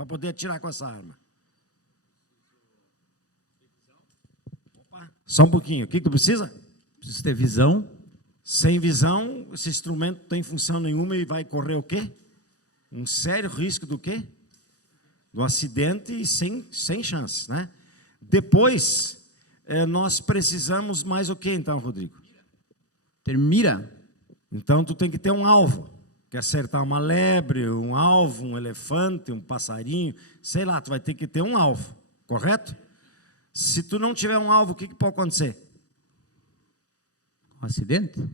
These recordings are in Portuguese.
para poder atirar com essa arma? Opa, só um pouquinho. O que tu precisa? Preciso ter visão. Sem visão, esse instrumento não tem função nenhuma e vai correr o quê? Um sério risco do quê? Do acidente e sem chances, né? Depois, nós precisamos mais o quê, então, Rodrigo? Ter mira. Então, tu tem que ter um alvo. Quer acertar uma lebre, um alvo, um elefante, um passarinho, sei lá, tu vai ter que ter um alvo, correto? Se tu não tiver um alvo, o que pode acontecer? Um acidente?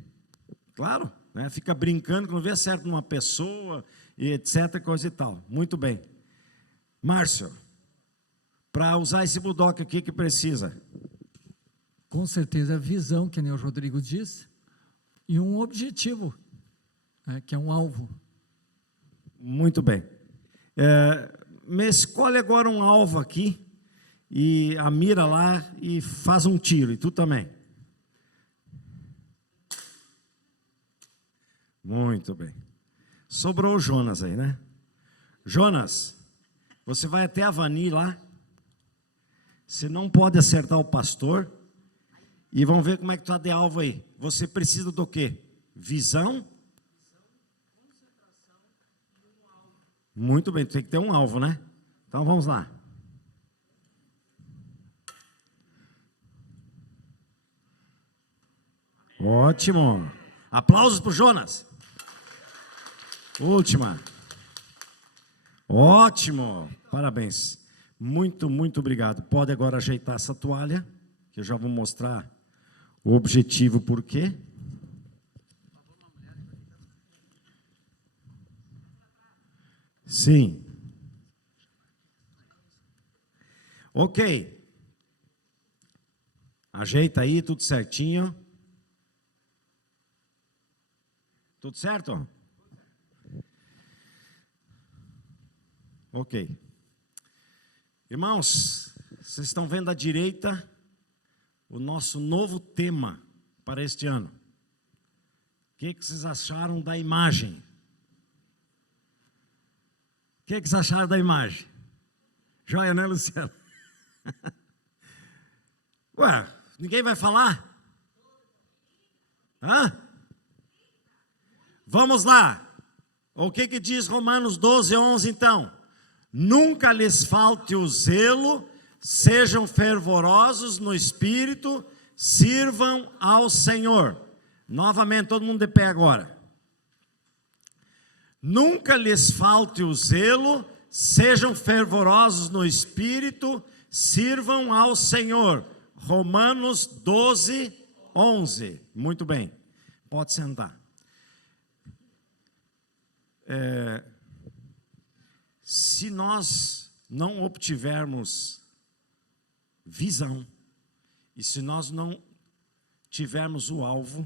Claro, né? Fica brincando que não vê acerta numa pessoa, e etc, coisa e tal. Muito bem. Márcio, para usar esse bulldog, o que precisa? Com certeza, a visão, que nem o Rodrigo disse, e um objetivo, né, que é um alvo. Muito bem. Me escolhe agora um alvo aqui, e a mira lá, e faz um tiro, e tu também. Muito bem. Sobrou o Jonas aí, né? Jonas, você vai até a Vani lá, você não pode acertar o pastor, e vamos ver como é que tu está de alvo aí. Você precisa do quê? Visão? Muito bem, tu tem que ter um alvo, né? Então vamos lá. Ótimo. Aplausos para o Jonas. Última. Ótimo. Parabéns. Muito, muito obrigado. Pode agora ajeitar essa toalha, que eu já vou mostrar o objetivo por quê. Sim. Ok. Ajeita aí, tudo certinho. Tudo certo? Ok. Irmãos, vocês estão vendo à direita o nosso novo tema para este ano. O que vocês acharam da imagem? O que vocês acharam da imagem? Joia, né, Luciano? Ué, ninguém vai falar? Hã? Vamos lá. O que diz Romanos 12, 11 então? Nunca lhes falte o zelo, sejam fervorosos no espírito, sirvam ao Senhor. Novamente, todo mundo de pé agora. Nunca lhes falte o zelo, sejam fervorosos no espírito, sirvam ao Senhor. Romanos 12, 11. Muito bem, pode sentar. Se nós não obtivermos visão, e se nós não tivermos o alvo,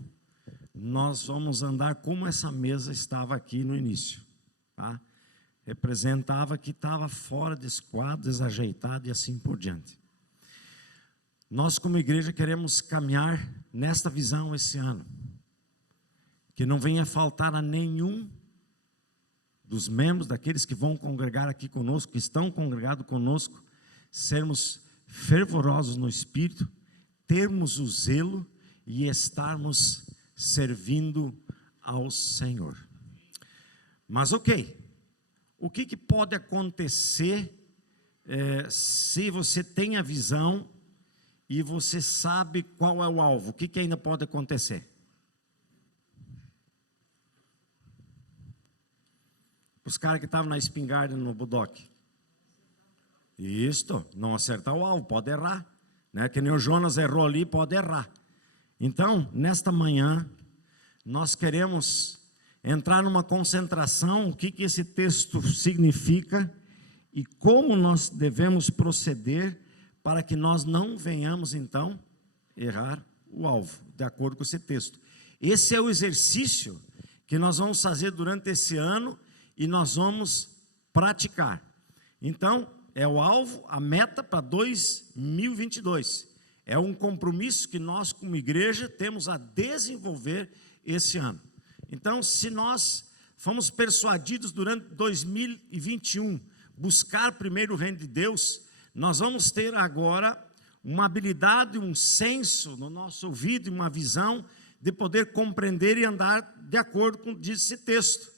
nós vamos andar como essa mesa estava aqui no início, tá? Representava que estava fora desse quadro, desajeitado e assim por diante. Nós como igreja queremos caminhar nesta visão esse ano, que não venha faltar a nenhum dos membros, daqueles que vão congregar aqui conosco, que estão congregados conosco, sermos fervorosos no espírito, termos o zelo e estarmos servindo ao Senhor. Mas ok, o que pode acontecer se você tem a visão e você sabe qual é o alvo? O que ainda pode acontecer? Os caras que estavam na espingarda no Budok. Isto, não acertar o alvo, pode errar, né? Que nem o Jonas errou ali, pode errar. Então, nesta manhã, nós queremos entrar numa concentração, o que esse texto significa e como nós devemos proceder para que nós não venhamos, então, errar o alvo, de acordo com esse texto. Esse é o exercício que nós vamos fazer durante esse ano e nós vamos praticar. Então, é o alvo, a meta para 2022. É um compromisso que nós, como igreja, temos a desenvolver esse ano. Então, se nós fomos persuadidos durante 2021, buscar primeiro o reino de Deus, nós vamos ter agora uma habilidade, um senso no nosso ouvido, uma visão de poder compreender e andar de acordo com o que diz esse texto.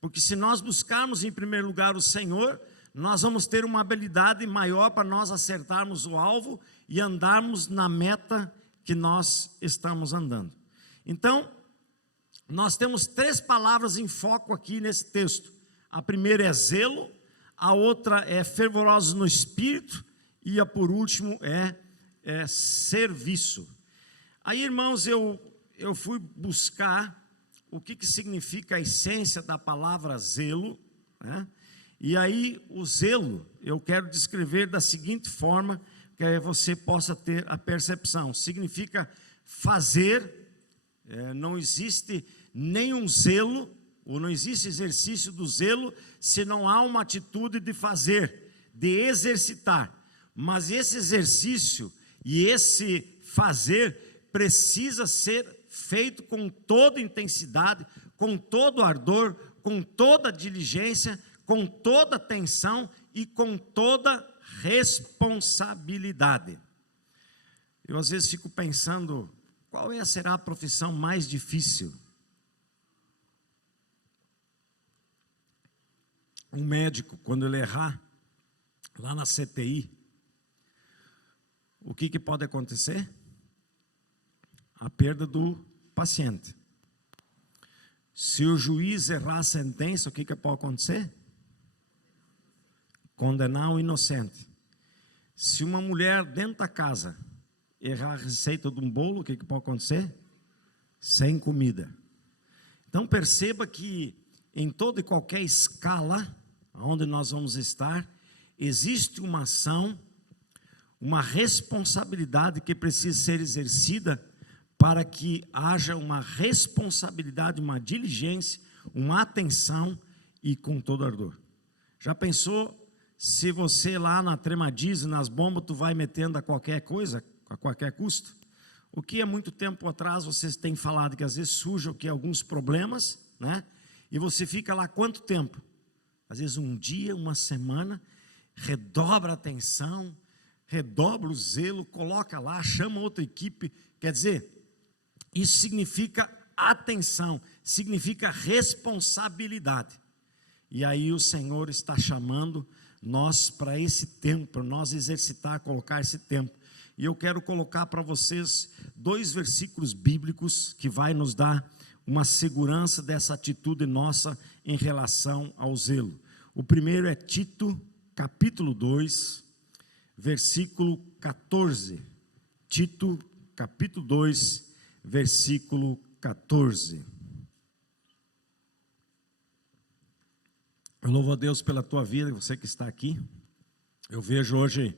Porque se nós buscarmos em primeiro lugar o Senhor, nós vamos ter uma habilidade maior para nós acertarmos o alvo e andarmos na meta que nós estamos andando. Então, nós temos 3 palavras em foco aqui nesse texto. A primeira é zelo, a outra é fervorosos no espírito e a por último é serviço. Aí, irmãos, eu fui buscar o que significa a essência da palavra zelo, né? E aí o zelo eu quero descrever da seguinte forma, que você possa ter a percepção. Significa fazer, não existe nenhum zelo, ou não existe exercício do zelo, se não há uma atitude de fazer, de exercitar. Mas esse exercício e esse fazer precisa ser feito com toda intensidade, com todo ardor, com toda diligência, com toda atenção e com toda responsabilidade. Eu às vezes fico pensando, qual será a profissão mais difícil? Um médico, quando ele errar, lá na CTI, o que pode acontecer? A perda do paciente. Se o juiz errar a sentença, o que pode acontecer? Condenar o inocente. Se uma mulher dentro da casa errar a receita de um bolo, o que pode acontecer? Sem comida. Então perceba que em toda e qualquer escala onde nós vamos estar, existe uma ação, uma responsabilidade que precisa ser exercida para que haja uma responsabilidade, uma diligência, uma atenção e com todo ardor. Já pensou se você lá na Tremadize, nas bombas, tu vai metendo a qualquer coisa, a qualquer custo? O que há muito tempo atrás vocês têm falado que às vezes surgem alguns problemas, né? E você fica lá quanto tempo? Às vezes um dia, uma semana, redobra a atenção, redobra o zelo, coloca lá, chama outra equipe. Quer dizer, isso significa atenção, significa responsabilidade. E aí o Senhor está chamando nós para esse tempo, para nós exercitar, colocar esse tempo. E eu quero colocar para vocês 2 versículos bíblicos que vai nos dar uma segurança dessa atitude nossa em relação ao zelo. O primeiro é Tito, capítulo 2, versículo 14. Tito, capítulo 2, versículo 14. Eu louvo a Deus pela tua vida, você que está aqui. Eu vejo hoje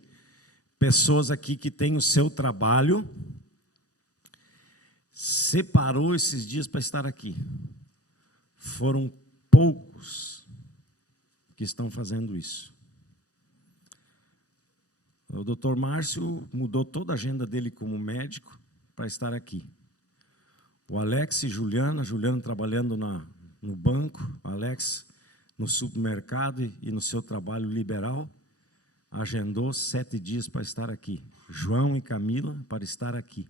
pessoas aqui que têm o seu trabalho, separou esses dias para estar aqui. Foram poucos que estão fazendo isso. O doutor Márcio mudou toda a agenda dele como médico para estar aqui. O Alex e Juliana trabalhando no banco, Alex no supermercado e no seu trabalho liberal, agendou 7 dias para estar aqui. João e Camila para estar aqui.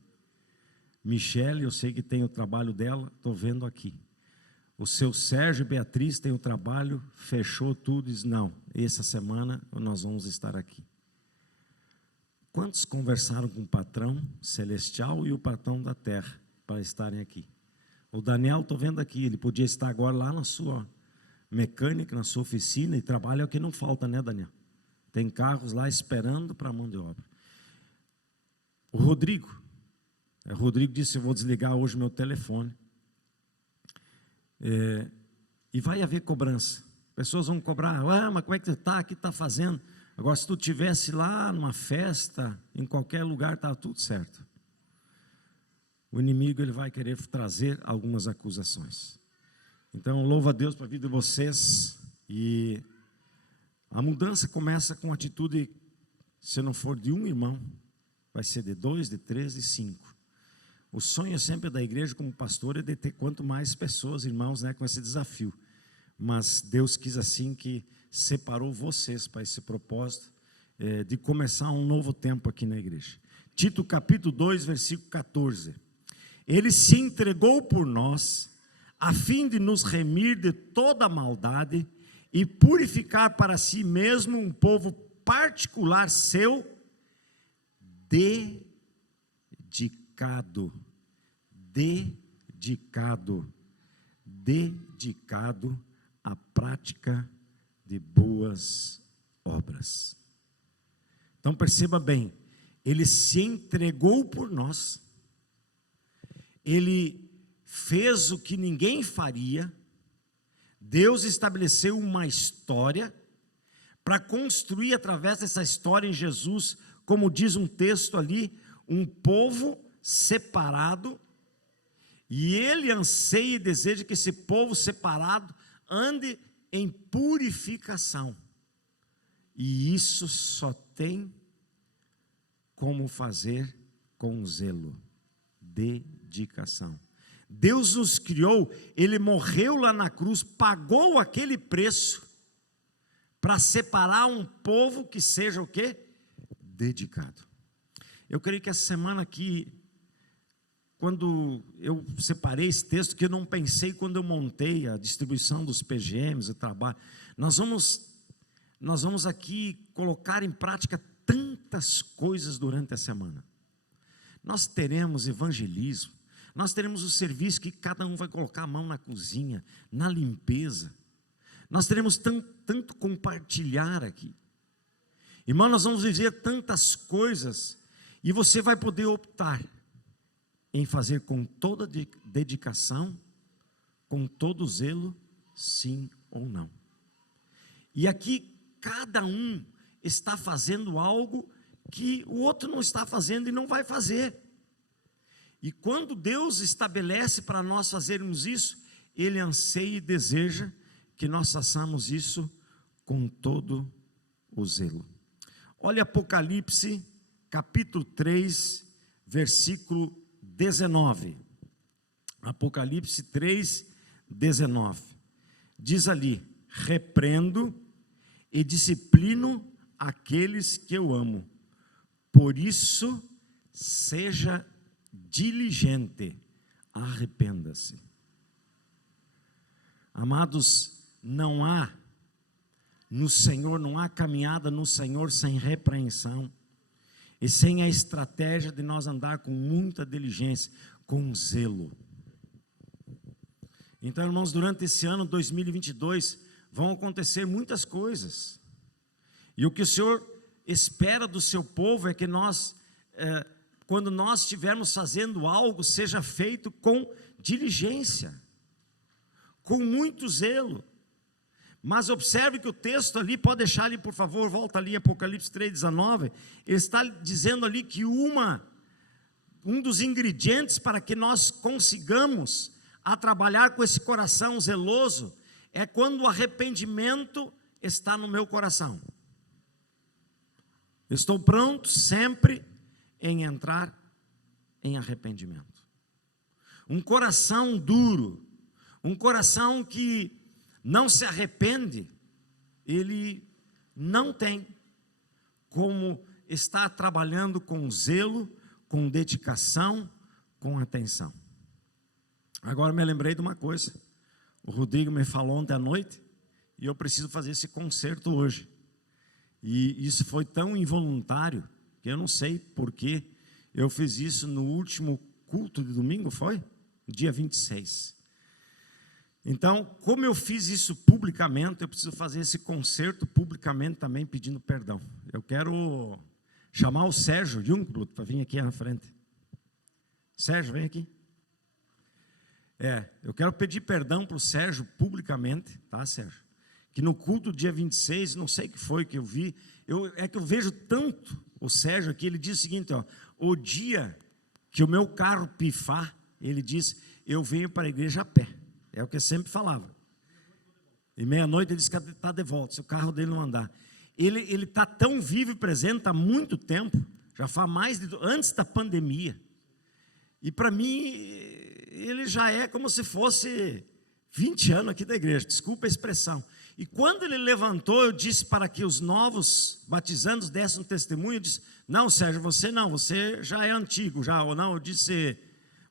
Michele, eu sei que tem o trabalho dela, estou vendo aqui. O seu Sérgio e Beatriz tem o trabalho, fechou tudo e diz, não, essa semana nós vamos estar aqui. Quantos conversaram com o patrão celestial e o patrão da terra para estarem aqui? O Daniel, estou vendo aqui, ele podia estar agora lá na sua mecânica, na sua oficina, e trabalho é o que não falta, né, Daniel? Tem carros lá esperando para a mão de obra. O Rodrigo disse, eu vou desligar hoje meu telefone. E vai haver cobrança. Pessoas vão cobrar, mas como é que tu está? O que está fazendo? Agora, se tu estivesse lá numa festa, em qualquer lugar, está tudo certo. O inimigo ele vai querer trazer algumas acusações. Então, louvo a Deus para a vida de vocês. E a mudança começa com atitude, se não for de um irmão, vai ser de 2, de 3, de 5. O sonho sempre da igreja como pastor é de ter quanto mais pessoas, irmãos, né, com esse desafio. Mas Deus quis assim que separou vocês para esse propósito de começar um novo tempo aqui na igreja. Tito capítulo 2, versículo 14. Ele se entregou por nós, a fim de nos remir de toda maldade e purificar para si mesmo um povo particular seu, dedicado à prática de boas obras. Então perceba bem, ele se entregou por nós, ele fez o que ninguém faria. Deus estabeleceu uma história para construir através dessa história em Jesus, como diz um texto ali, um povo separado, e ele anseia e deseja que esse povo separado ande em purificação, e isso só tem como fazer com zelo, dedicação. Deus nos criou, ele morreu lá na cruz, pagou aquele preço para separar um povo que seja o quê? Dedicado. Eu creio que essa semana aqui, quando eu separei esse texto, que eu não pensei quando eu montei a distribuição dos PGMs, o trabalho, nós vamos aqui colocar em prática tantas coisas durante a semana. Nós teremos evangelismo, nós teremos o serviço que cada um vai colocar a mão na cozinha, na limpeza. Nós teremos tanto compartilhar aqui. Irmão, nós vamos viver tantas coisas, e você vai poder optar em fazer com toda dedicação, com todo zelo, sim ou não. E aqui cada um está fazendo algo que o outro não está fazendo e não vai fazer. E quando Deus estabelece para nós fazermos isso, Ele anseia e deseja que nós façamos isso com todo o zelo. Olha Apocalipse, capítulo 3, versículo 19. Apocalipse 3, 19. Diz ali: repreendo e disciplino aqueles que eu amo. Por isso, seja diligente, arrependa-se. Amados, não há no Senhor, não há caminhada no Senhor sem repreensão e sem a estratégia de nós andar com muita diligência, com zelo. Então, irmãos, durante esse ano 2022 vão acontecer muitas coisas, e o que o Senhor espera do seu povo é que nós, quando nós estivermos fazendo algo, seja feito com diligência, com muito zelo. Mas observe que o texto ali, pode deixar ali por favor, volta ali, Apocalipse 3,19, ele está dizendo ali que um dos ingredientes para que nós consigamos a trabalhar com esse coração zeloso, é quando o arrependimento está no meu coração. Eu estou pronto sempre em entrar em arrependimento. Um coração duro, um coração que não se arrepende, ele não tem como estar trabalhando com zelo, com dedicação, com atenção. Agora me lembrei de uma coisa, o Rodrigo me falou ontem à noite, e eu preciso fazer esse concerto hoje, e isso foi tão involuntário, que eu não sei porque eu fiz isso no último culto de domingo, foi? Dia 26. Então, como eu fiz isso publicamente, eu preciso fazer esse concerto publicamente também, pedindo perdão. Eu quero chamar o Sérgio Jungbrut para vir aqui na frente. Sérgio, vem aqui. Eu quero pedir perdão para o Sérgio publicamente, tá, Sérgio? Que no culto do dia 26, não sei o que foi que eu vi, é que eu vejo tanto o Sérgio aqui, ele diz o seguinte, ó, o dia que o meu carro pifar, ele diz, eu venho para a igreja a pé. É o que eu sempre falava. E meia-noite ele disse que está de volta, se o carro dele não andar. Ele está tão vivo e presente há muito tempo, já faz antes da pandemia. E para mim, ele já é como se fosse 20 anos aqui da igreja, desculpa a expressão. E quando ele levantou, eu disse para que os novos batizandos dessem um testemunho. Eu disse: não, Sérgio, você não, você já é antigo, já, ou não, eu disse: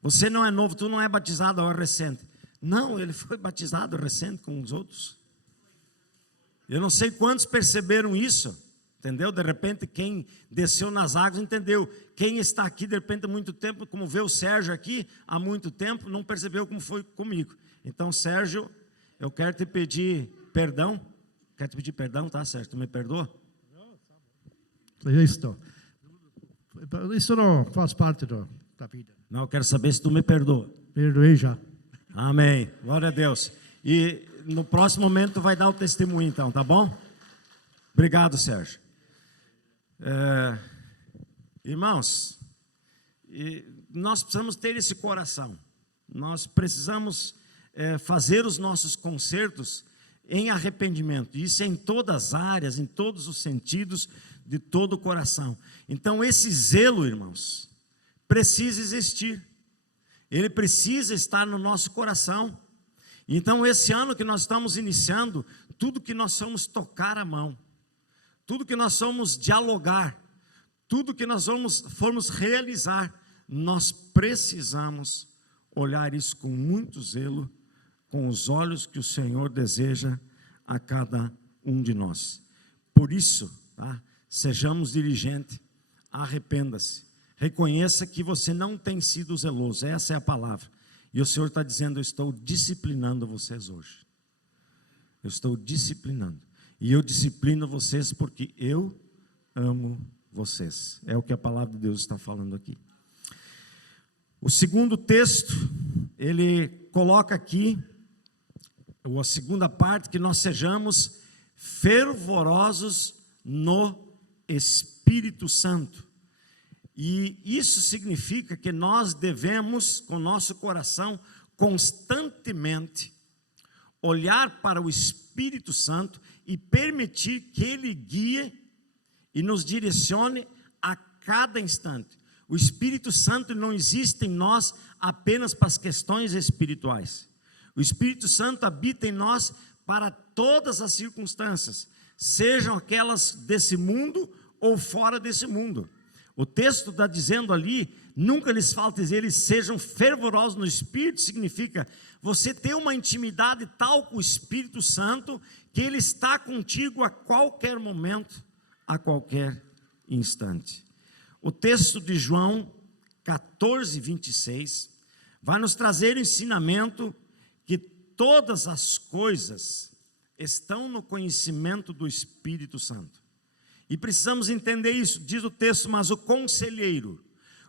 você não é novo, tu não é batizado agora recente. Não, ele foi batizado recente com os outros. Eu não sei quantos perceberam isso, entendeu? De repente quem desceu nas águas entendeu. Quem está aqui de repente há muito tempo, como vê o Sérgio aqui há muito tempo, não percebeu como foi comigo. Então, Sérgio, eu quero te pedir perdão. Quero te pedir perdão, tá, Sérgio? Tu me perdoa? Isso não faz parte da vida. Não, eu quero saber se tu me perdoa. Perdoei já. Amém. Glória a Deus. E no próximo momento tu vai dar o testemunho então, tá bom? Obrigado, Sérgio. Irmãos, nós precisamos ter esse coração. Nós precisamos fazer os nossos concertos em arrependimento. Isso é em todas as áreas, em todos os sentidos, de todo o coração. Então esse zelo, irmãos, precisa existir. Ele precisa estar no nosso coração. Então esse ano que nós estamos iniciando, tudo que nós somos tocar a mão, tudo que nós somos dialogar, tudo que nós formos realizar, nós precisamos olhar isso com muito zelo, com os olhos que o Senhor deseja a cada um de nós. Por isso, tá? Sejamos diligentes, arrependa-se, reconheça que você não tem sido zeloso, essa é a palavra. E o Senhor está dizendo: eu estou disciplinando vocês hoje. Eu estou disciplinando. E eu disciplino vocês porque eu amo vocês. É o que a palavra de Deus está falando aqui. O segundo texto, ele coloca aqui, ou a segunda parte, que nós sejamos fervorosos no Espírito Santo. E isso significa que nós devemos, com nosso coração, constantemente olhar para o Espírito Santo e permitir que Ele guie e nos direcione a cada instante. O Espírito Santo não existe em nós apenas para as questões espirituais. O Espírito Santo habita em nós para todas as circunstâncias, sejam aquelas desse mundo ou fora desse mundo. O texto está dizendo ali: nunca lhes falta dizer, eles sejam fervorosos no Espírito. Significa você ter uma intimidade tal com o Espírito Santo, que Ele está contigo a qualquer momento, a qualquer instante. O texto de João 14, 26, vai nos trazer o ensinamento que todas as coisas estão no conhecimento do Espírito Santo. E precisamos entender isso. Diz o texto: mas o conselheiro,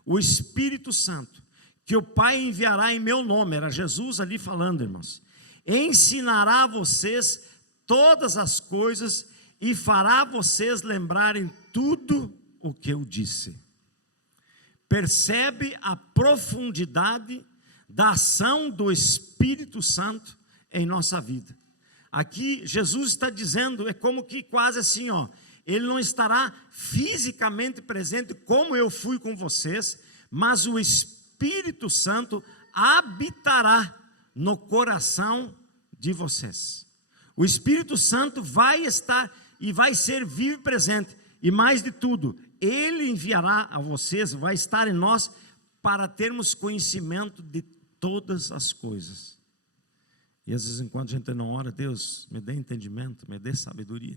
o Espírito Santo, que o Pai enviará em meu nome, era Jesus ali falando, irmãos, ensinará a vocês todas as coisas e fará vocês lembrarem tudo o que eu disse. Percebe a profundidade da ação do Espírito Santo em nossa vida. Aqui Jesus está dizendo, é como que quase assim, Ele não estará fisicamente presente como eu fui com vocês, mas o Espírito Santo habitará no coração de vocês. O Espírito Santo vai estar e vai ser vivo e presente. E mais de tudo, Ele enviará a vocês, vai estar em nós, para termos conhecimento de todas as coisas. E às vezes, enquanto a gente não ora: Deus, me dê entendimento, me dê sabedoria.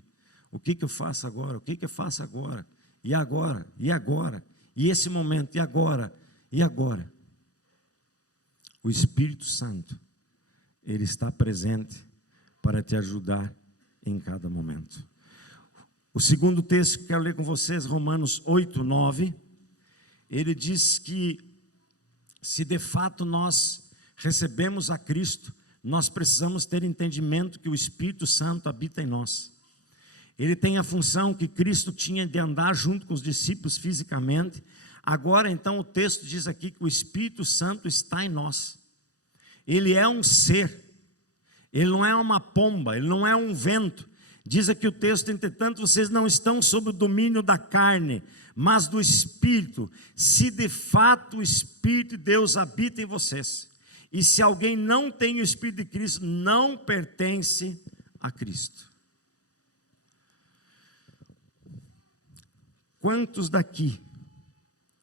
O que eu faço agora? O que eu faço agora? E agora? E agora? E esse momento? E agora? E agora? O Espírito Santo, Ele está presente para te ajudar em cada momento. O segundo texto que quero ler com vocês, Romanos 8, 9, ele diz que se de fato nós recebemos a Cristo, nós precisamos ter entendimento que o Espírito Santo habita em nós. Ele tem a função que Cristo tinha de andar junto com os discípulos fisicamente. Agora então o texto diz aqui que o Espírito Santo está em nós. Ele é um ser, ele não é uma pomba, ele não é um vento. Diz aqui o texto: entretanto vocês não estão sob o domínio da carne, mas do Espírito, se de fato o Espírito de Deus habita em vocês. E se alguém não tem o Espírito de Cristo, não pertence a Cristo. Quantos daqui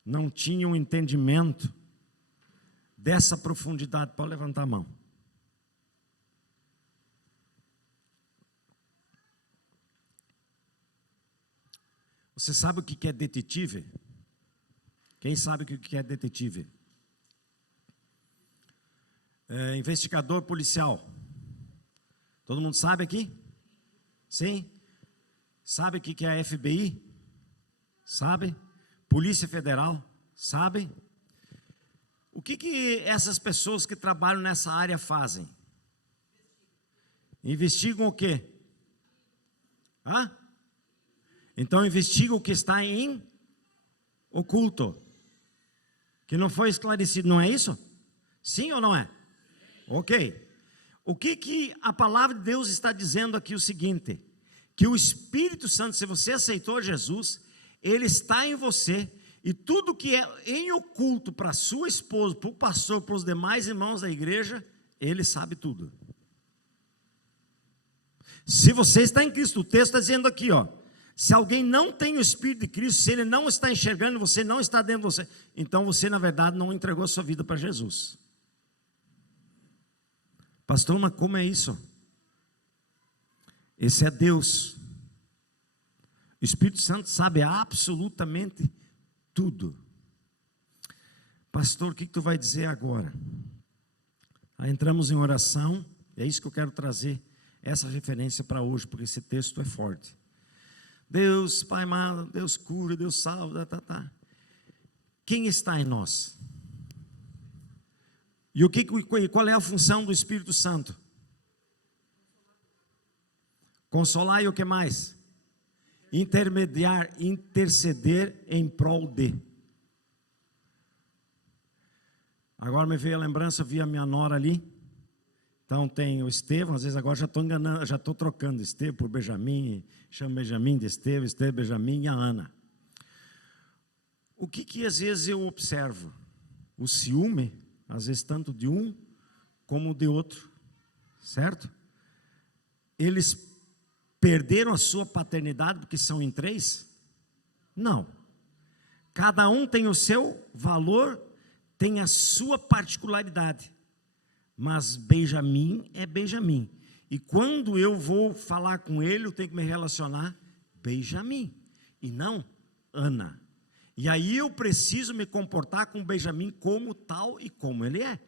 não tinham entendimento dessa profundidade? Pode levantar a mão. Você sabe o que é detetive? Quem sabe o que é detetive? Investigador policial. Todo mundo sabe aqui? Sim? Sabe o que é FBI? Sabe? Polícia Federal? Sabe? O que essas pessoas que trabalham nessa área fazem? Investigam o quê? Hã? Então investigam o que está em oculto, que não foi esclarecido, não é isso? Sim ou não é? Ok. O que a palavra de Deus está dizendo aqui? O seguinte, que o Espírito Santo, se você aceitou Jesus, ele está em você, e tudo que é em oculto para sua esposa, para o pastor, para os demais irmãos da igreja, ele sabe tudo. Se você está em Cristo, o texto está dizendo aqui, ó, se alguém não tem o Espírito de Cristo, se ele não está enxergando você, não está dentro de você, então você na verdade não entregou a sua vida para Jesus. Pastor, mas como é isso? Esse é Deus. O Espírito Santo sabe absolutamente tudo. Pastor, o que tu vai dizer agora? Aí entramos em oração, é isso que eu quero trazer, essa referência para hoje, porque esse texto é forte. Deus, Pai amado, Deus cura, Deus salva, Quem está em nós? E qual é a função do Espírito Santo? Consolar e o que mais? Intermediar, interceder em prol de. Agora me veio a lembrança, vi a minha nora ali. Então tem o Estevão, às vezes agora já estou enganando, já estou trocando Estevão por Benjamin, chamo Benjamin de Estevão, Estevão, Benjamin e a Ana. O que às vezes eu observo? O ciúme, às vezes tanto de um como de outro, certo? Eles perderam a sua paternidade porque são em três? Não. Cada um tem o seu valor, tem a sua particularidade. Mas Benjamin é Benjamin. E quando eu vou falar com ele, eu tenho que me relacionar Benjamin, e não Ana. E aí eu preciso me comportar com Benjamin como tal e como ele é.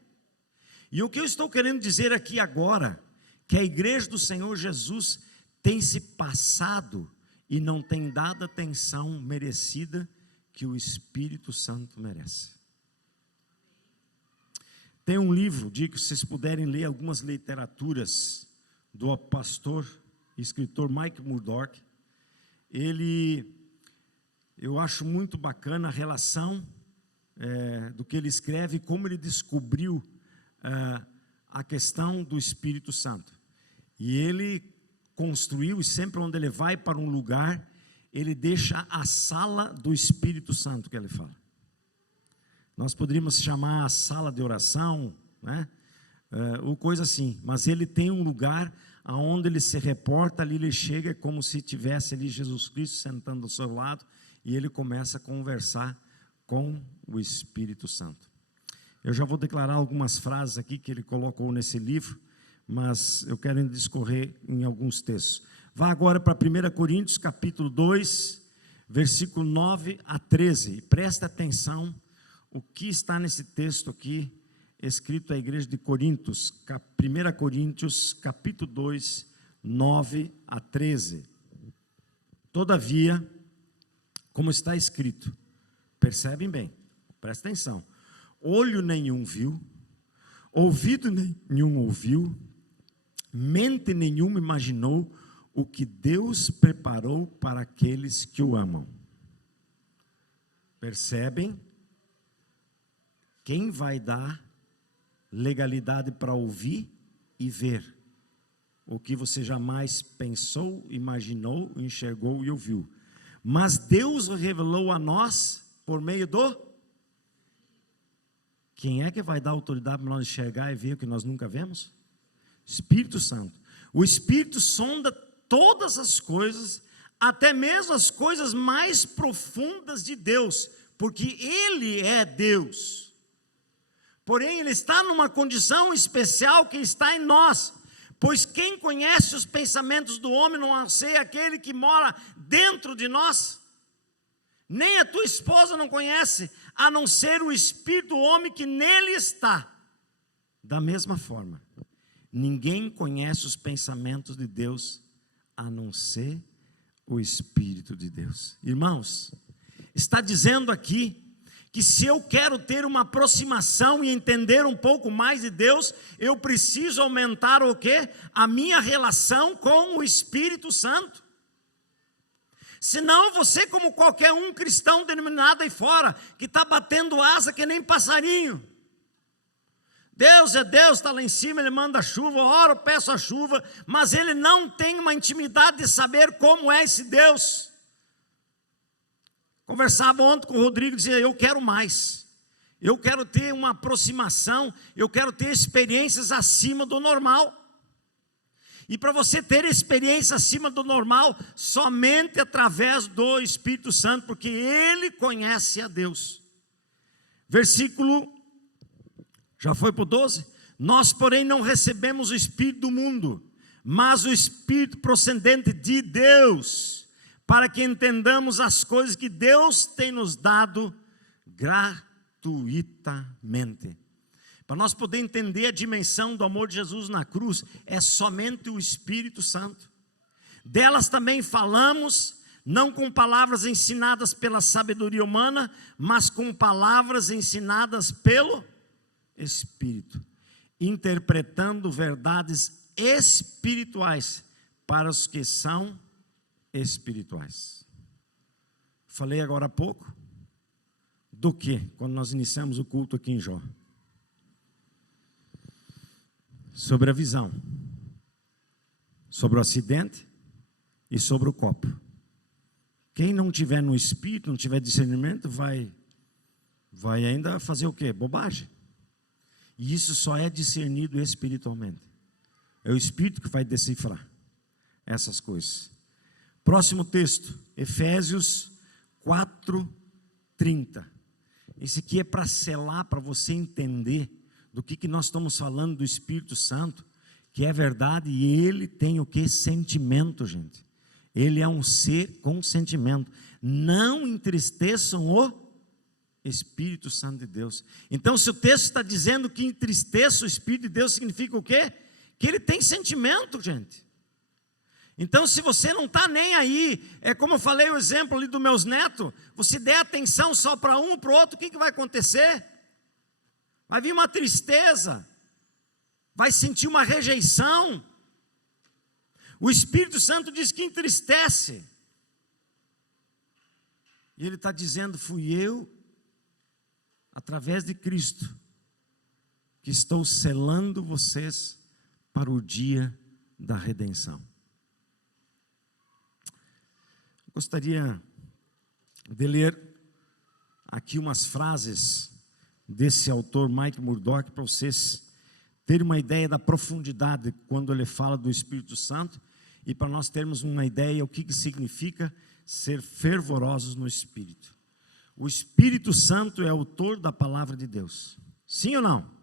E o que eu estou querendo dizer aqui agora, que a igreja do Senhor Jesus tem se passado e não tem dado a atenção merecida que o Espírito Santo merece. Tem um livro, digo que vocês puderem ler algumas literaturas do pastor e escritor Mike Murdock. Eu acho muito bacana a relação do que ele escreve, como ele descobriu a questão do Espírito Santo. E ele construiu, e sempre onde ele vai para um lugar, ele deixa a sala do Espírito Santo, que ele fala. Nós poderíamos chamar a sala de oração, né? Ou coisa assim, mas ele tem um lugar aonde ele se reporta, ali ele chega como se tivesse ali Jesus Cristo sentando ao seu lado, e ele começa a conversar com o Espírito Santo. Eu já vou declarar algumas frases aqui que ele colocou nesse livro, mas eu quero discorrer em alguns textos. Vá agora para 1 Coríntios capítulo 2, versículo 9 a 13, e presta atenção o que está nesse texto aqui, escrito à igreja de Coríntios, 1 Coríntios, capítulo 2, 9 a 13. Todavia, como está escrito, percebem bem, presta atenção, olho nenhum viu, ouvido nenhum ouviu, mente nenhuma imaginou o que Deus preparou para aqueles que o amam. Percebem? Quem vai dar legalidade para ouvir e ver o que você jamais pensou, imaginou, enxergou e ouviu? Mas Deus revelou a nós por meio do... Quem é que vai dar autoridade para nós enxergar e ver o que nós nunca vemos? Espírito Santo. O Espírito sonda todas as coisas, até mesmo as coisas mais profundas de Deus, porque Ele é Deus. Porém, Ele está numa condição especial que está em nós, pois quem conhece os pensamentos do homem não sei aquele que mora dentro de nós? Nem a tua esposa não conhece, a não ser o espírito do homem que nele está. Da mesma forma, ninguém conhece os pensamentos de Deus, a não ser o Espírito de Deus. Irmãos, está dizendo aqui que se eu quero ter uma aproximação e entender um pouco mais de Deus, eu preciso aumentar o quê? A minha relação com o Espírito Santo. Senão você, como qualquer um cristão denominado aí fora, que está batendo asa que nem passarinho. Deus é Deus, está lá em cima, Ele manda a chuva, ora eu peço a chuva, mas ele não tem uma intimidade de saber como é esse Deus. Conversava ontem com o Rodrigo, dizia, eu quero mais, eu quero ter uma aproximação, eu quero ter experiências acima do normal. E para você ter experiência acima do normal, somente através do Espírito Santo, porque Ele conhece a Deus. Versículo, já foi para o 12? Nós, porém, não recebemos o Espírito do mundo, mas o Espírito procedente de Deus, para que entendamos as coisas que Deus tem nos dado gratuitamente. Para nós poder entender a dimensão do amor de Jesus na cruz, é somente o Espírito Santo. Delas também falamos, não com palavras ensinadas pela sabedoria humana, mas com palavras ensinadas pelo Espírito, interpretando verdades espirituais para os que são espirituais. Falei agora há pouco do que? Quando nós iniciamos o culto aqui em Jó. Sobre a visão, sobre o acidente e sobre o copo. Quem não tiver no Espírito, não tiver discernimento, vai ainda fazer o quê? Bobagem. E isso só é discernido espiritualmente. É o Espírito que vai decifrar essas coisas. Próximo texto, Efésios 4:30. Esse aqui é para selar, para você entender do que nós estamos falando do Espírito Santo, que é verdade, e ele tem o que? Sentimento, gente. Ele é um ser com sentimento. Não entristeçam o Espírito Santo de Deus. Então, se o texto está dizendo que entristeça o Espírito de Deus, significa o quê? Que ele tem sentimento, gente. Então, se você não está nem aí, é como eu falei o exemplo ali dos meus netos, você der atenção só para um, para o outro, o que vai acontecer? Vai vir uma tristeza, vai sentir uma rejeição. O Espírito Santo diz que entristece. E ele está dizendo, fui eu, através de Cristo, que estou selando vocês para o dia da redenção. Gostaria de ler aqui umas frases desse autor Mike Murdock, para vocês terem uma ideia da profundidade quando ele fala do Espírito Santo, e para nós termos uma ideia o que significa ser fervorosos no Espírito. O Espírito Santo é autor da palavra de Deus, sim ou não?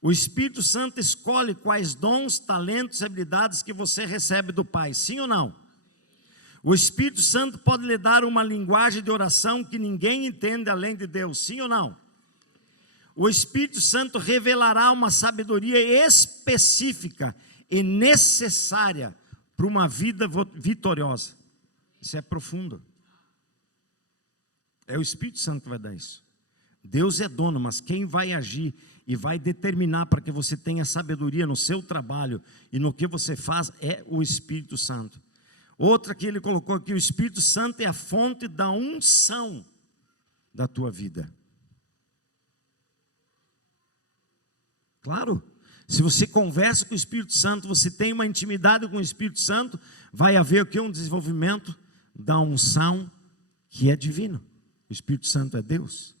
O Espírito Santo escolhe quais dons, talentos e habilidades que você recebe do Pai, sim ou não? O Espírito Santo pode lhe dar uma linguagem de oração que ninguém entende além de Deus, sim ou não? O Espírito Santo revelará uma sabedoria específica e necessária para uma vida vitoriosa. Isso é profundo. É o Espírito Santo que vai dar isso. Deus é dono, mas quem vai agir e vai determinar para que você tenha sabedoria no seu trabalho e no que você faz é o Espírito Santo. Outra que ele colocou aqui, o Espírito Santo é a fonte da unção da tua vida. Claro, se você conversa com o Espírito Santo, você tem uma intimidade com o Espírito Santo, vai haver o que? Um desenvolvimento da unção que é divino. O Espírito Santo é Deus.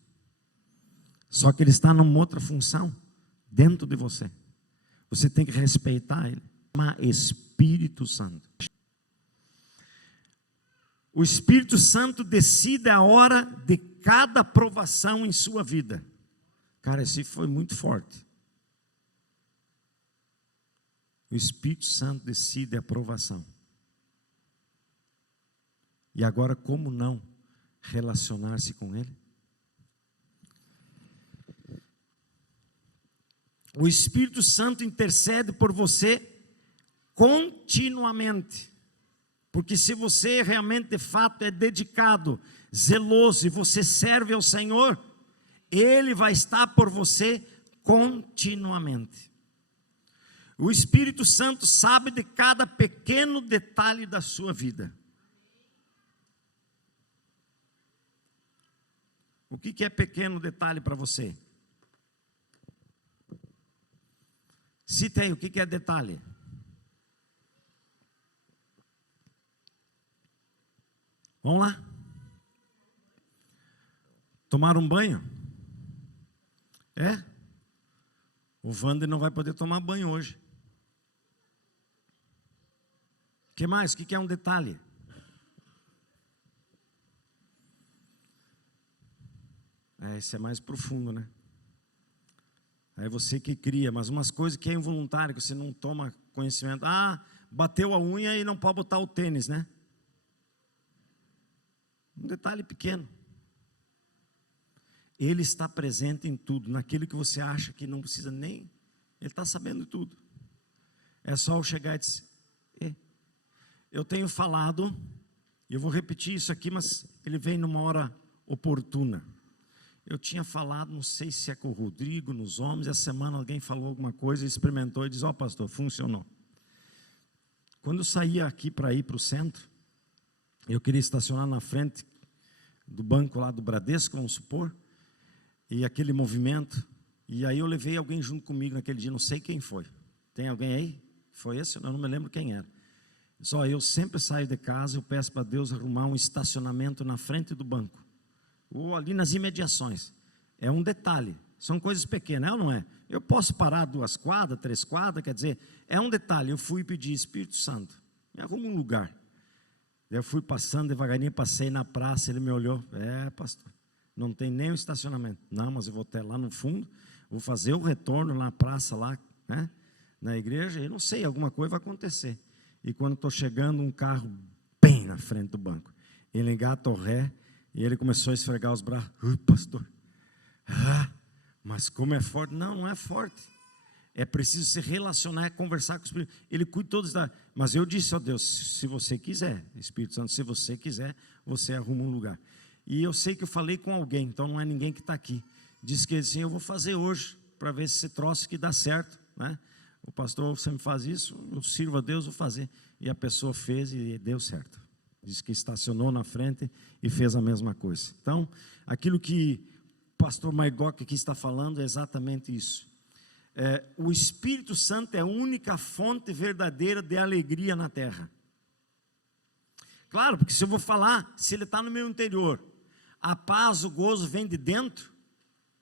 Só que ele está numa outra função dentro de você. Você tem que respeitar ele. Chama Espírito Santo. O Espírito Santo decide a hora de cada provação em sua vida. Cara, esse foi muito forte. O Espírito Santo decide a provação. E agora, como não relacionar-se com Ele? O Espírito Santo intercede por você continuamente. Porque se você realmente, de fato, é dedicado, zeloso e você serve ao Senhor, Ele vai estar por você continuamente. O Espírito Santo sabe de cada pequeno detalhe da sua vida. O que é pequeno detalhe para você? Cite aí, o que é detalhe? Vamos lá. Tomar um banho? É? O Wander não vai poder tomar banho hoje. O que mais? O que é um detalhe? Esse é mais profundo, né? É você que cria, mas umas coisas que é involuntário, que você não toma conhecimento. Bateu a unha e não pode botar o tênis, né? Um detalhe pequeno. Ele está presente em tudo, naquilo que você acha que não precisa nem, Ele está sabendo tudo. É só eu chegar e dizer, eu tenho falado, e eu vou repetir isso aqui, mas ele vem numa hora oportuna. Eu tinha falado, não sei se é com o Rodrigo, nos homens, essa semana alguém falou alguma coisa, experimentou e disse, pastor, funcionou. Quando eu saía aqui para ir para o centro, eu queria estacionar na frente do banco lá do Bradesco, vamos supor, e aquele movimento, e aí eu levei alguém junto comigo naquele dia, não sei quem foi. Tem alguém aí? Foi esse? Eu não me lembro quem era. Só eu sempre saio de casa, eu peço para Deus arrumar um estacionamento na frente do banco, ou ali nas imediações. É um detalhe, são coisas pequenas, é ou não é? Eu posso parar 2 quadras, 3 quadras, quer dizer, é um detalhe. Eu fui pedir, Espírito Santo, me arruma um lugar. Eu fui passando devagarinho, passei na praça, ele me olhou, pastor, não tem nem um estacionamento. Não, mas eu vou até lá no fundo, vou fazer o retorno na praça lá, né, na igreja, e não sei, alguma coisa vai acontecer. E quando estou chegando, um carro bem na frente do banco, ele engata o ré, e ele começou a esfregar os braços. Pastor, mas como é forte? Não, não é forte. É preciso se relacionar, conversar com o Espírito. Ele cuida de todos. Mas eu disse, Deus, se você quiser, Espírito Santo, se você quiser, você arruma um lugar. E eu sei que eu falei com alguém, então não é ninguém que está aqui. Disse que assim, eu vou fazer hoje, para ver se esse troço que dá certo, né? O pastor sempre faz isso, eu sirvo a Deus, vou fazer. E a pessoa fez e deu certo. Diz que estacionou na frente e fez a mesma coisa. Então, aquilo que o pastor Maigoc aqui está falando é exatamente isso. O Espírito Santo é a única fonte verdadeira de alegria na terra. Claro, porque se eu vou falar, se ele está no meu interior, a paz, o gozo vem de dentro,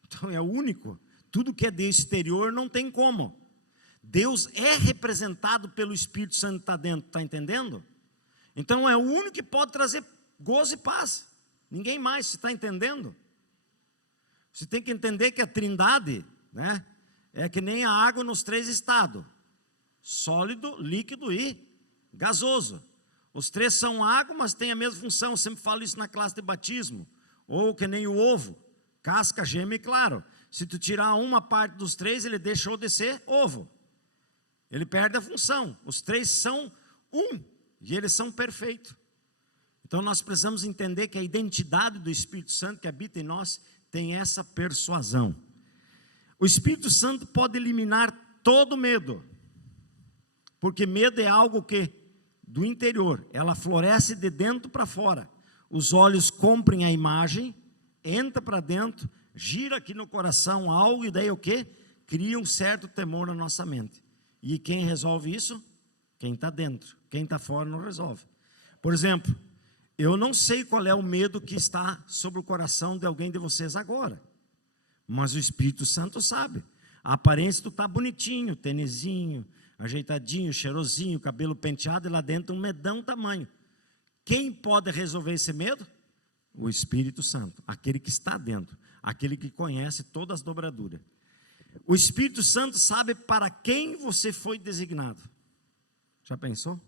então é o único. Tudo que é de exterior não tem como. Deus é representado pelo Espírito Santo que está dentro, está entendendo? Então é o único que pode trazer gozo e paz. Ninguém mais, você está entendendo? Você tem que entender que a Trindade, né, é que nem a água nos 3 estados: sólido, líquido e gasoso. Os 3 são água, mas têm a mesma função. Eu sempre falo isso na classe de batismo. Ou que nem o ovo, casca, gema e claro. Se tu tirar uma parte dos 3, ele deixou de ser ovo. Ele perde a função. Os 3 são um, e eles são perfeitos. Então nós precisamos entender que a identidade do Espírito Santo que habita em nós tem essa persuasão. O Espírito Santo pode eliminar todo medo, porque medo é algo que do interior, ela floresce de dentro para fora. Os olhos comprem a imagem, entra para dentro, gira aqui no coração algo, e daí o quê? Cria um certo temor na nossa mente. E quem resolve isso? Quem está dentro. Quem está fora não resolve. Por exemplo, eu não sei qual é o medo que está sobre o coração de alguém de vocês agora, mas o Espírito Santo sabe. A aparência tu está bonitinho, tênisinho, ajeitadinho, cheirosinho, cabelo penteado, e lá dentro um medão tamanho. Quem pode resolver esse medo? O Espírito Santo, aquele que está dentro, aquele que conhece todas as dobraduras. O Espírito Santo sabe para quem você foi designado. Já pensou?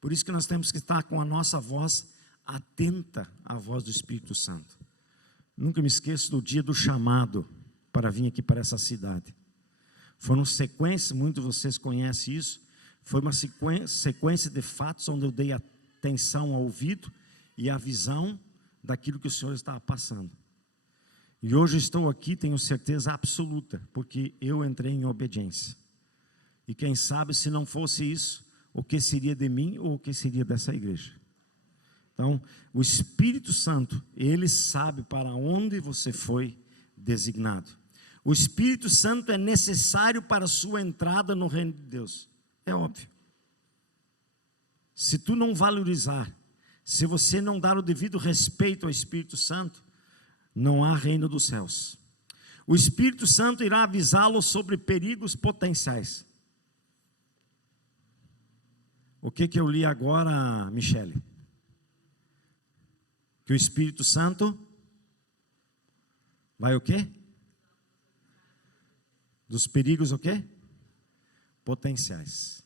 Por isso que nós temos que estar com a nossa voz atenta à voz do Espírito Santo. Nunca me esqueço do dia do chamado para vir aqui para essa cidade. Foram sequências, muitos de vocês conhecem isso, foi uma sequência de fatos onde eu dei atenção ao ouvido e à visão daquilo que o Senhor estava passando. E hoje estou aqui, tenho certeza absoluta, porque eu entrei em obediência. E quem sabe se não fosse isso, o que seria de mim ou o que seria dessa igreja? Então, o Espírito Santo, Ele sabe para onde você foi designado. O Espírito Santo é necessário para a sua entrada no reino de Deus. É óbvio. Se tu não valorizar, se você não dar o devido respeito ao Espírito Santo, não há reino dos céus. O Espírito Santo irá avisá-lo sobre perigos potenciais. O que eu li agora, Michele? Que o Espírito Santo vai o quê? Dos perigos o quê? Potenciais.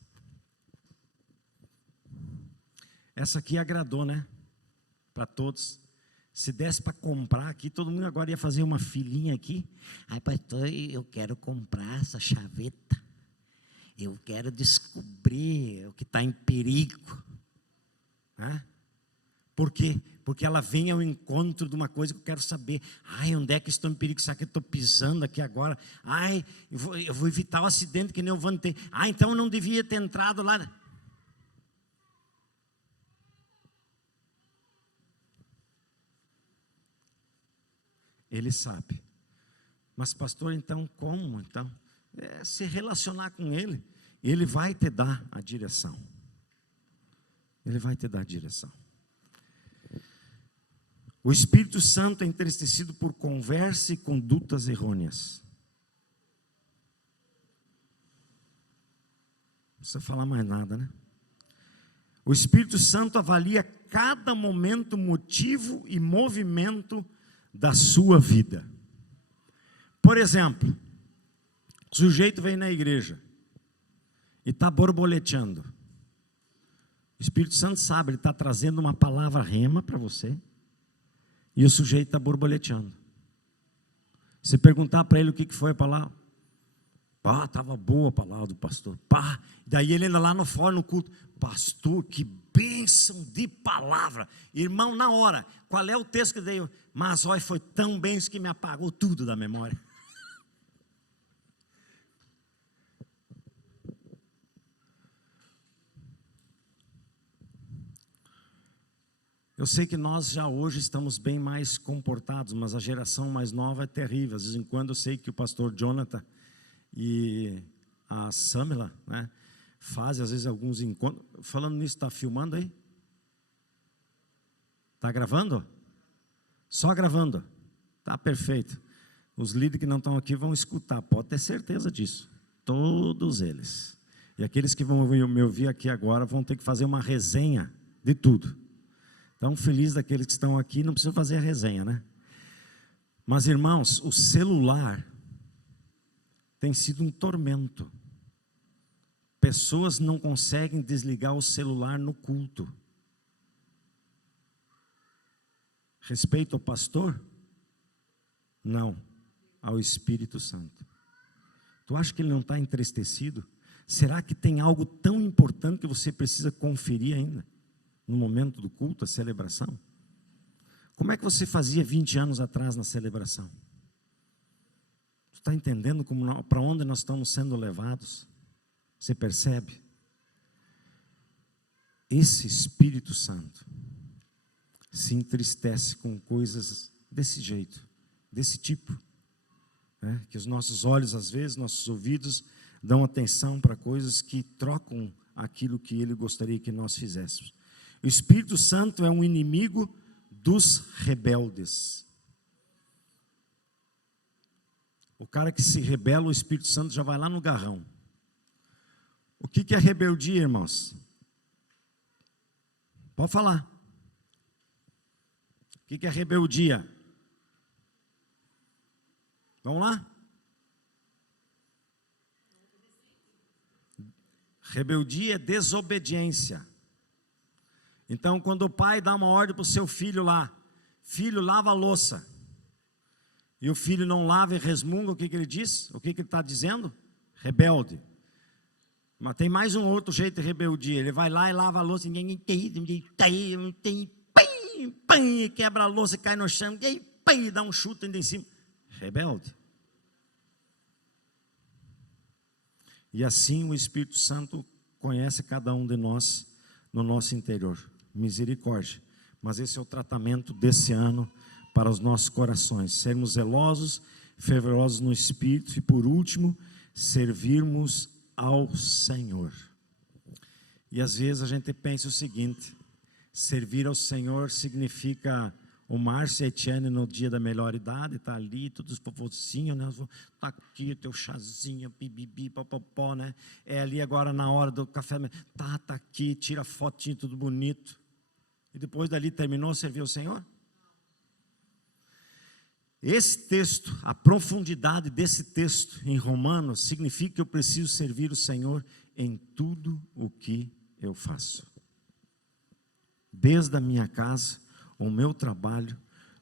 Essa aqui agradou, né? Para todos. Se desse para comprar aqui, todo mundo agora ia fazer uma filinha aqui. Ai, pastor, eu quero comprar essa chaveta. Eu quero descobrir o que está em perigo. Por quê? Porque ela vem ao encontro de uma coisa que eu quero saber. Ai, onde é que estou em perigo? Será que eu estou pisando aqui agora? Ai, eu vou evitar o acidente que nem eu vou ter. Ah, então eu não devia ter entrado lá. Ele sabe. Mas pastor, então como? Então, se relacionar com Ele, Ele vai te dar a direção. Ele vai te dar a direção. O Espírito Santo é entristecido por conversa e condutas errôneas. Não precisa falar mais nada, né? O Espírito Santo avalia cada momento, motivo e movimento da sua vida. Por exemplo, o sujeito vem na igreja e está borboleteando. O Espírito Santo sabe, ele está trazendo uma palavra rema para você. E o sujeito está borboleteando. Se perguntar para ele o que foi a palavra, estava boa a palavra do pastor. Daí ele anda lá no fora, no culto. Pastor, que bênção de palavra. Irmão, na hora, qual é o texto que dei? Mas olha, foi tão bem que me apagou tudo da memória. Eu sei que nós já hoje estamos bem mais comportados, mas a geração mais nova é terrível. Às vezes em quando eu sei que o pastor Jonathan e a Samela, né, fazem às vezes alguns encontros. Falando nisso, está filmando aí? Está gravando? Só gravando. Está perfeito. Os líderes que não estão aqui vão escutar, pode ter certeza disso. Todos eles. E aqueles que vão me ouvir aqui agora vão ter que fazer uma resenha de tudo. Então, feliz daqueles que estão aqui, não precisa fazer a resenha, né? Mas, irmãos, o celular tem sido um tormento. Pessoas não conseguem desligar o celular no culto. Respeito ao pastor? Não, ao Espírito Santo. Tu acha que ele não está entristecido? Será que tem algo tão importante que você precisa conferir ainda? No momento do culto, a celebração? Como é que você fazia 20 anos atrás na celebração? Você está entendendo para onde nós estamos sendo levados? Você percebe? Esse Espírito Santo se entristece com coisas desse jeito, desse tipo, né? Que os nossos olhos, às vezes, nossos ouvidos, dão atenção para coisas que trocam aquilo que Ele gostaria que nós fizéssemos. O Espírito Santo é um inimigo dos rebeldes. O cara que se rebela, o Espírito Santo já vai lá no garrão. O que é rebeldia, irmãos? Pode falar. O que é rebeldia? Vamos lá? Rebeldia é desobediência. Então, quando o pai dá uma ordem para o seu filho lá, filho, lava a louça, e o filho não lava e resmunga, o que ele diz? O que ele está dizendo? Rebelde. Mas tem mais um outro jeito de rebeldia. Ele vai lá e lava a louça, ninguém tem, e quebra a louça e cai no chão, e dá um chute ainda em cima. Rebelde. E assim o Espírito Santo conhece cada um de nós no nosso interior. Misericórdia. Mas esse é o tratamento desse ano para os nossos corações. Sermos zelosos, fervorosos no Espírito e, por último, servirmos ao Senhor. E às vezes a gente pensa o seguinte: servir ao Senhor significa o Márcio e a Etienne no dia da melhor idade, está ali, todos os povocinhos, né? Está aqui o teu chazinho, bibibi, popopó, né? É ali agora na hora do café, tá aqui, tira fotinho, tudo bonito. E depois dali terminou, serviu ao Senhor? Esse texto, a profundidade desse texto em Romanos, significa que eu preciso servir o Senhor em tudo o que eu faço. Desde a minha casa, o meu trabalho,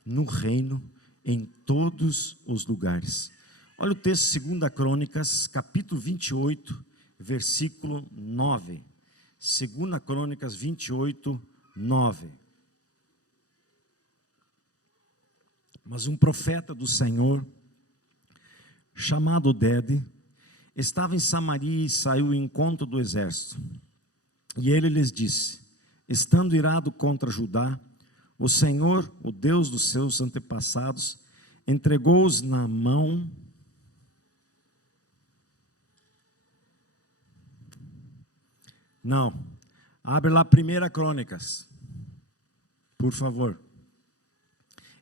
no reino, em todos os lugares. Olha o texto, 2 Crônicas, capítulo 28, versículo 9. 2 Crônicas 28, 9. Mas um profeta do Senhor, chamado Odede, estava em Samaria e saiu ao encontro do exército. E ele lhes disse: estando irado contra Judá, o Senhor, o Deus dos seus antepassados, entregou-os na mão. Não, abre lá 1 Crônicas, por favor.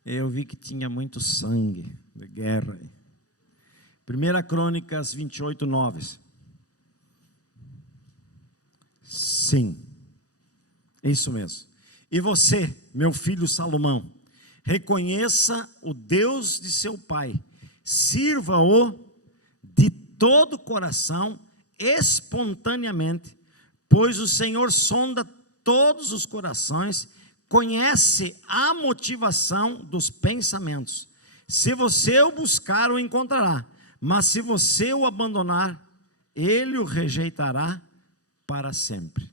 Eu vi que tinha muito sangue de guerra. 1 Crônicas 28, 9. Sim, isso mesmo. E você, meu filho Salomão, reconheça o Deus de seu pai, sirva-o de todo o coração, espontaneamente, pois o Senhor sonda todos os corações, conhece a motivação dos pensamentos. Se você o buscar, o encontrará, mas se você o abandonar, ele o rejeitará para sempre.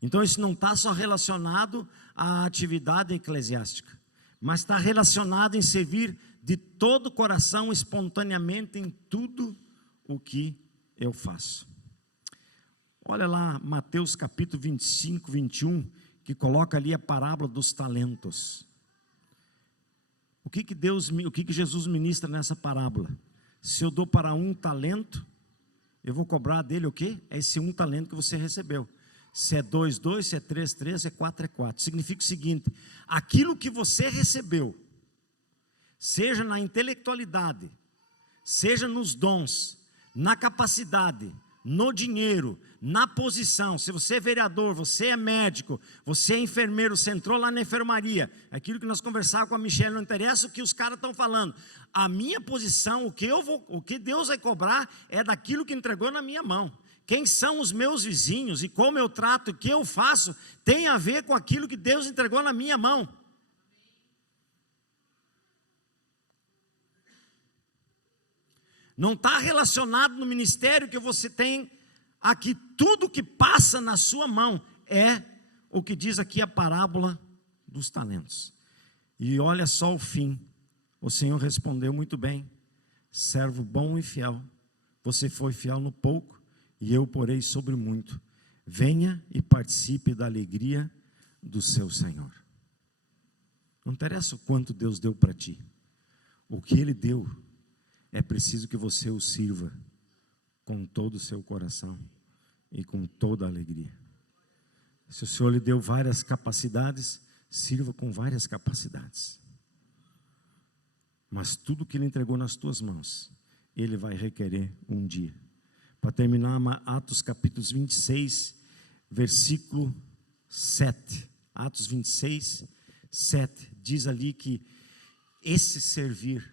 Então isso não está só relacionado à atividade eclesiástica, mas está relacionado em servir de todo o coração, espontaneamente, em tudo o que eu faço. Olha lá Mateus capítulo 25, 21, que coloca ali a parábola dos talentos. O que Jesus ministra nessa parábola? Se eu dou para um talento, eu vou cobrar dele o quê? É esse um talento que você recebeu. Se é 2, 2, se é 3, 3, se é 4, é 4. Significa o seguinte: aquilo que você recebeu, seja na intelectualidade, seja nos dons, na capacidade, no dinheiro, na posição. Se você é vereador, você é médico, você é enfermeiro, você entrou lá na enfermaria, aquilo que nós conversávamos com a Michelle, não interessa o que os caras estão falando. A minha posição, o que Deus vai cobrar é daquilo que entregou na minha mão. Quem são os meus vizinhos e como eu trato, o que eu faço, tem a ver com aquilo que Deus entregou na minha mão. Não está relacionado no ministério que você tem aqui. Tudo que passa na sua mão é o que diz aqui a parábola dos talentos. E olha só o fim. O Senhor respondeu muito bem: servo bom e fiel, você foi fiel no pouco, e eu porei sobre muito. Venha e participe da alegria do seu Senhor. Não interessa o quanto Deus deu para ti. O que Ele deu, é preciso que você o sirva com todo o seu coração e com toda a alegria. Se o Senhor lhe deu várias capacidades, sirva com várias capacidades. Mas tudo que Ele entregou nas tuas mãos, Ele vai requerer um dia. Para terminar, Atos capítulo 26, versículo 7. Atos 26, 7. Diz ali que esse servir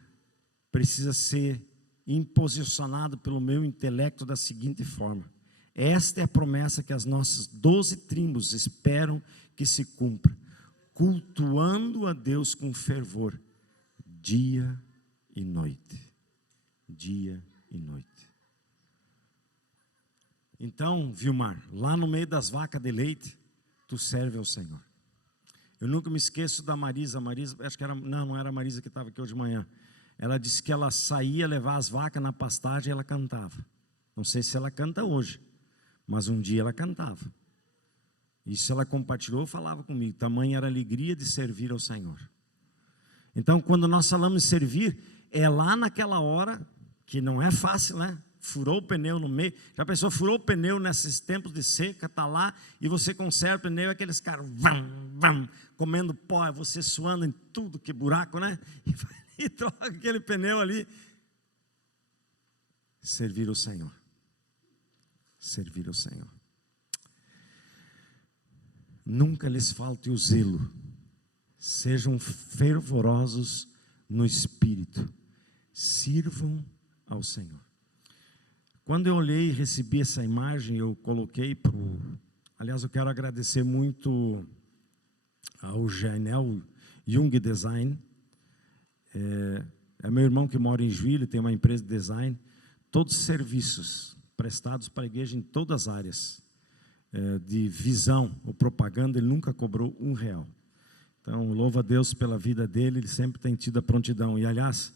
precisa ser imposicionado pelo meu intelecto da seguinte forma: esta é a promessa que as nossas 12 tribos esperam que se cumpra, cultuando a Deus com fervor, dia e noite. Dia e noite. Então, Vilmar, lá no meio das vacas de leite, tu serve ao Senhor. Eu nunca me esqueço da Marisa. Marisa, acho que era, não era a Marisa que estava aqui hoje de manhã. Ela disse que ela saía levar as vacas na pastagem e ela cantava. Não sei se ela canta hoje, mas um dia ela cantava. Isso ela compartilhou, falava comigo. Tamanha era a alegria de servir ao Senhor. Então, quando nós falamos de servir, é lá naquela hora, que não é fácil, né? Furou o pneu no meio. Já pensou, furou o pneu nesses tempos de seca, está lá, e você conserva o pneu, aqueles caras, comendo pó, você suando em tudo, que buraco, né? E troca aquele pneu ali. Servir o Senhor. Servir o Senhor. Nunca lhes falte o zelo. Sejam fervorosos no Espírito. Sirvam ao Senhor. Quando eu olhei e recebi essa imagem, eu coloquei para o... Aliás, eu quero agradecer muito ao Janel Jung Design. É meu irmão que mora em Juízo, ele tem uma empresa de design. Todos os serviços prestados para a igreja em todas as áreas. De visão ou propaganda, ele nunca cobrou R$1. Então, louvo a Deus pela vida dele, ele sempre tem tido a prontidão. E, aliás,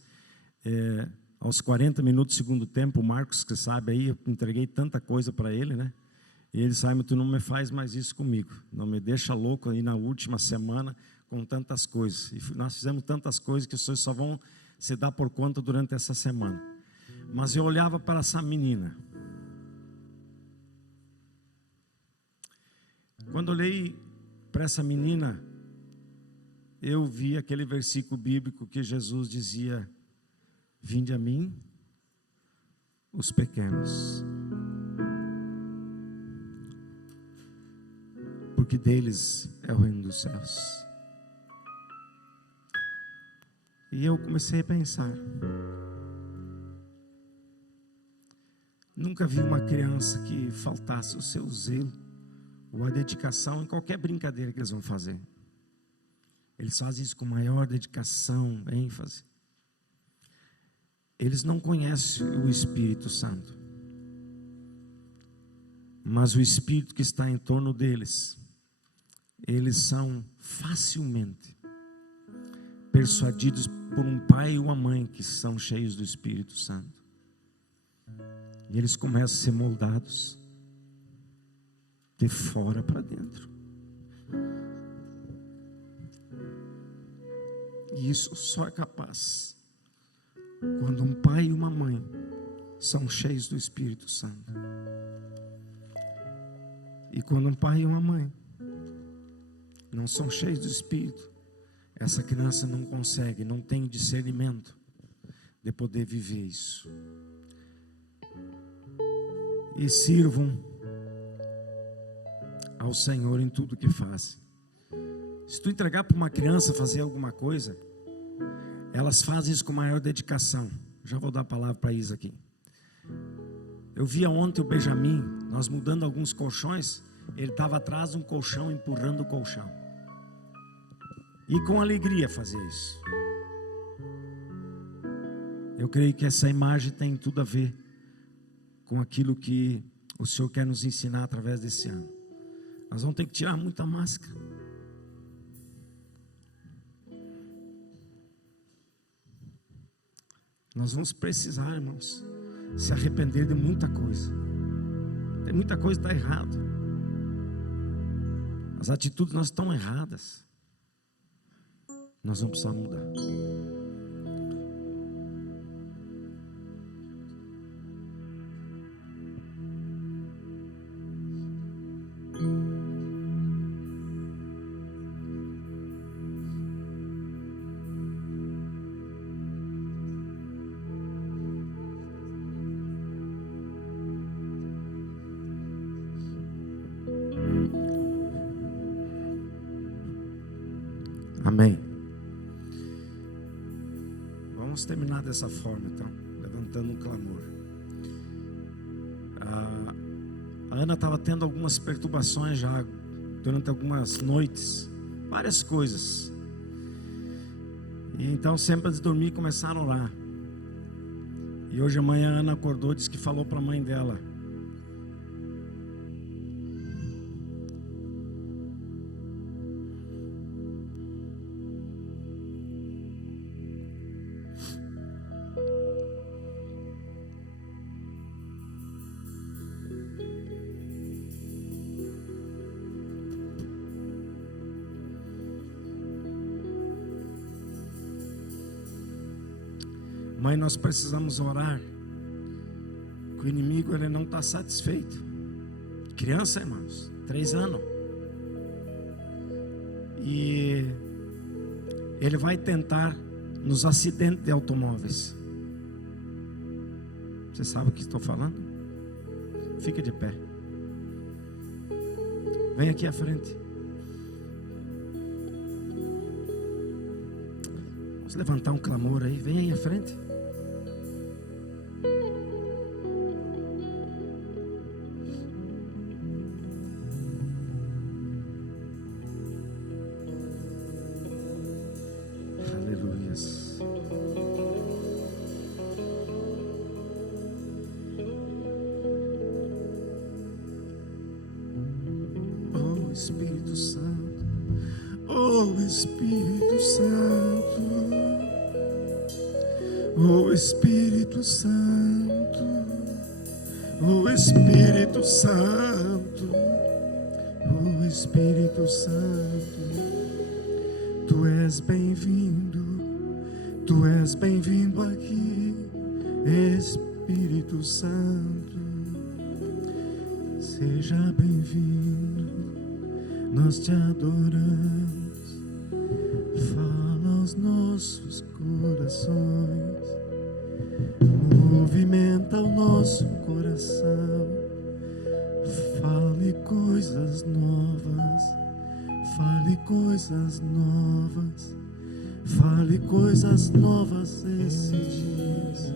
aos 40 minutos do segundo tempo, o Marcos, que sabe aí, eu entreguei tanta coisa para ele, né? E ele disse: tu não me faz mais isso comigo, não me deixa louco aí na última semana com tantas coisas. E nós fizemos tantas coisas que vocês só vão se dar por conta durante essa semana. Mas eu olhava para essa menina. Quando olhei para essa menina, eu vi aquele versículo bíblico que Jesus dizia: vinde a mim, os pequenos, porque deles é o reino dos céus. E eu comecei a pensar, nunca vi uma criança que faltasse o seu zelo ou a dedicação em qualquer brincadeira que eles vão fazer. Eles fazem isso com maior dedicação, ênfase. Eles não conhecem o Espírito Santo, mas o Espírito que está em torno deles, eles são facilmente persuadidos por um pai e uma mãe que são cheios do Espírito Santo. E eles começam a ser moldados de fora para dentro. E isso só é capaz quando um pai e uma mãe são cheios do Espírito Santo. E quando um pai e uma mãe não são cheios do Espírito, essa criança não consegue, não tem discernimento de poder viver isso. E sirvam ao Senhor em tudo que fazem. Se tu entregar para uma criança fazer alguma coisa, elas fazem isso com maior dedicação. Já vou dar a palavra para Isa aqui. Eu via ontem o Benjamin, nós mudando alguns colchões, ele estava atrás de um colchão, empurrando o colchão. E com alegria fazia isso. Eu creio que essa imagem tem tudo a ver com aquilo que o Senhor quer nos ensinar através desse ano. Nós vamos ter que tirar muita máscara. Nós vamos precisar, irmãos, se arrepender de muita coisa. Tem muita coisa que está errada. As atitudes nossas estão erradas. Nós vamos precisar mudar. Amém. Vamos terminar dessa forma, então, levantando um clamor. A Ana estava tendo algumas perturbações já durante algumas noites, várias coisas. E então, sempre antes de dormir, começaram a orar. E hoje de manhã a Ana acordou e disse que falou para a mãe dela: mãe, nós precisamos orar, que o inimigo ele não está satisfeito. Criança, irmãos, 3 anos, e ele vai tentar nos acidentes de automóveis. Você sabe o que estou falando? Fica de pé. Vem aqui à frente. Vamos levantar um clamor aí. Vem aí à frente. Aleluias. Oh Espírito Santo, oh Espírito Santo, oh Espírito Santo, oh Espírito Santo, oh Espírito Santo, Tu és bem-vindo, Tu és bem-vindo aqui, Espírito Santo, seja bem-vindo, nós te adoramos, fala aos nossos corações, movimenta o nosso coração, fale coisas novas, fale coisas novas, fale coisas novas esses dias,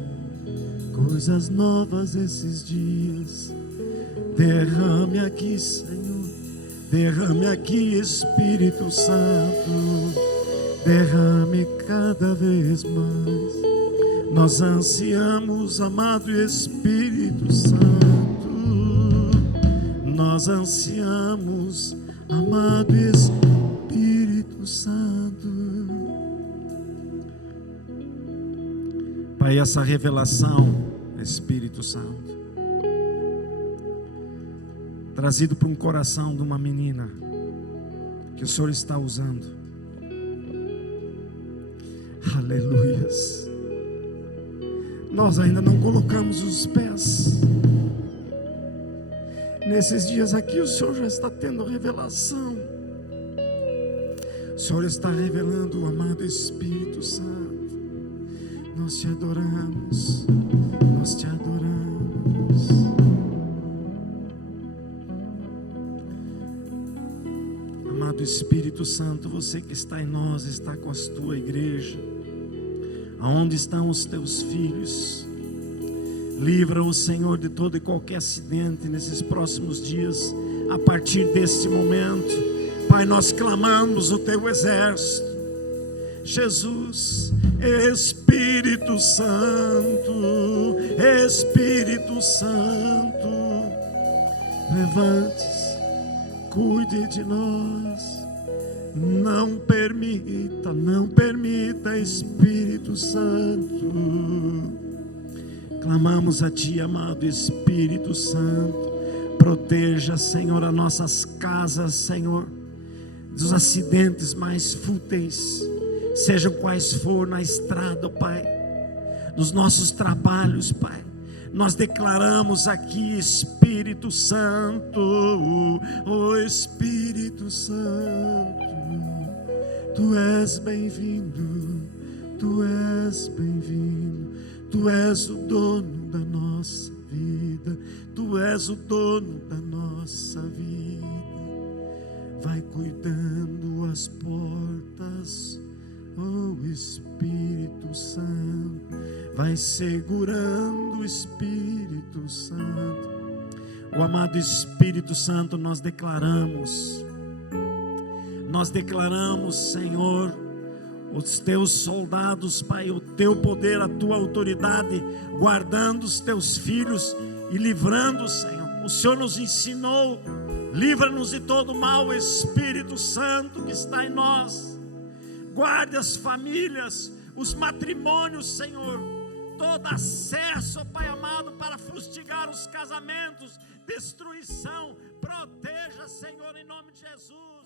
coisas novas esses dias, derrame aqui, Senhor, derrame aqui, Espírito Santo, derrame cada vez mais. Nós ansiamos, amado Espírito Santo, nós ansiamos, amado Espírito Santo. Pai, essa revelação, Espírito Santo, trazido para um coração de uma menina que o Senhor está usando. Aleluias. Nós ainda não colocamos os pés. Nesses dias aqui o Senhor já está tendo revelação. O Senhor está revelando o amado Espírito Santo. Nós te adoramos, nós te adoramos. Amado Espírito Santo, você que está em nós, está com a tua igreja. Aonde estão os teus filhos? Livra o Senhor de todo e qualquer acidente nesses próximos dias. A partir deste momento, Pai, nós clamamos o teu exército. Jesus, Espírito Santo, Espírito Santo, levante-se, cuide de nós. Não permita, Espírito Santo. Clamamos a Ti, amado Espírito Santo. Proteja, Senhor, as nossas casas, Senhor, dos acidentes mais fúteis, sejam quais for na estrada, Pai, nos nossos trabalhos, Pai. Nós declaramos aqui, Espírito Santo, oh Espírito Santo, Tu és bem-vindo, Tu és bem-vindo, Tu és o dono da nossa vida, Tu és o dono da nossa vida. vai cuidando as portas, oh Espírito Santo, vai segurando o Espírito Santo. O amado Espírito Santo, nós declaramos, Senhor, os teus soldados, Pai, o teu poder, a tua autoridade, guardando os teus filhos e livrando, Senhor. O Senhor nos ensinou, livra-nos de todo mal, Espírito Santo que está em nós. Guarde as famílias, os matrimônios, Senhor, todo acesso, Pai amado, para fustigar os casamentos, destruição, proteja, Senhor, em nome de Jesus.